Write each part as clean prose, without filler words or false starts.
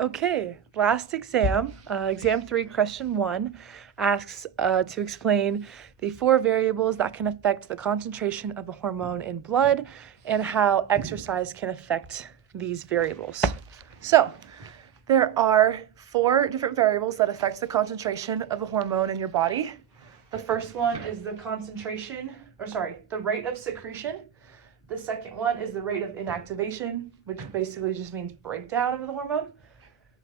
Okay, last exam, exam 3, question 1, asks to explain the 4 variables that can affect the concentration of a hormone in blood and how exercise can affect these variables. So, there are 4 different variables that affect the concentration of a hormone in your body. The first one is the the rate of secretion. The second one is the rate of inactivation, which basically just means breakdown of the hormone.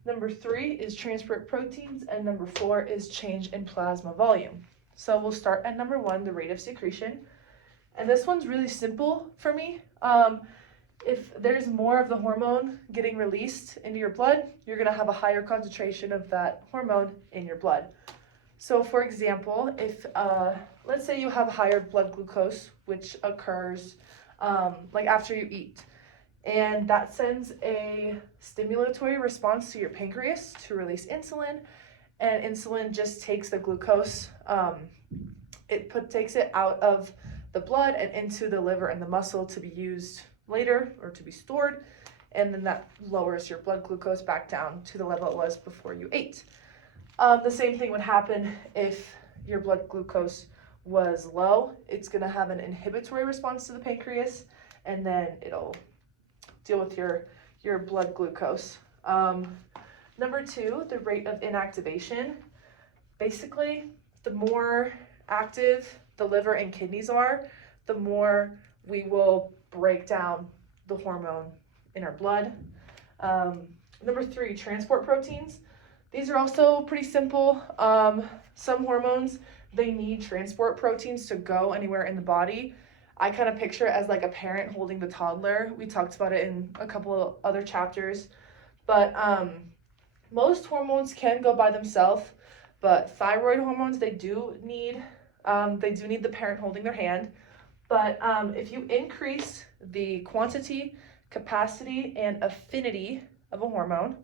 Number 3 is transport proteins, and number 4 is change in plasma volume. So we'll start at number 1, the rate of secretion. And this one's really simple for me. If there's more of the hormone getting released into your blood, you're going to have a higher concentration of that hormone in your blood. So for example, if let's say you have higher blood glucose, which occurs like after you eat, and that sends a stimulatory response to your pancreas to release insulin, and insulin just takes the glucose, takes it out of the blood and into the liver and the muscle to be used later or to be stored, and then that lowers your blood glucose back down to the level it was before you ate. The same thing would happen if your blood glucose was low. It's going to have an inhibitory response to the pancreas, and then it'll deal with your blood glucose. Number 2, the rate of inactivation. Basically, the more active the liver and kidneys are, the more we will break down the hormone in our blood. Number 3, transport proteins. These are also pretty simple. Some hormones, they need transport proteins to go anywhere in the body. I kind of picture it as like a parent holding the toddler. We talked about it in a couple of other chapters. But most hormones can go by themselves, but thyroid hormones, they do need the parent holding their hand. But if you increase the quantity, capacity, and affinity of a hormone,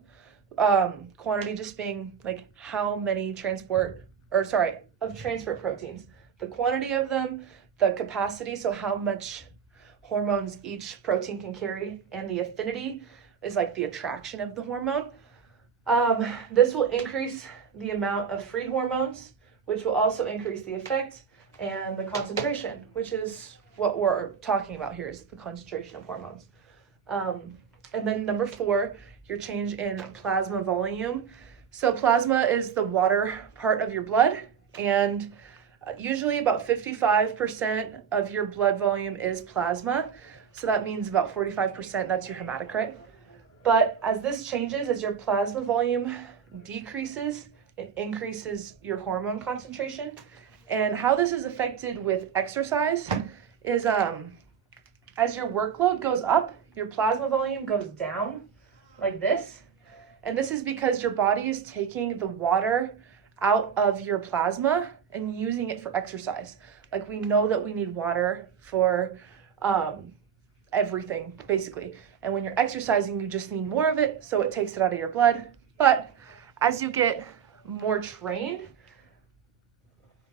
quantity just being like how many transport proteins, the quantity of them, the capacity, so how much hormones each protein can carry, and the affinity is like the attraction of the hormone. This will increase the amount of free hormones, which will also increase the effect and the concentration, which is what we're talking about here, is the concentration of hormones. And then number 4, your change in plasma volume. So plasma is the water part of your blood, and usually about 55% of your blood volume is plasma. So that means about 45% that's your hematocrit. But as this changes, as your plasma volume decreases, it increases your hormone concentration. And how this is affected with exercise is as your workload goes up, your plasma volume goes down like this. And this is because your body is taking the water out of your plasma and using it for exercise. Like, we know that we need water for everything, basically. And when you're exercising, you just need more of it, so it takes it out of your blood. But as you get more trained,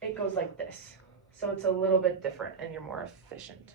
it goes like this. So it's a little bit different and you're more efficient.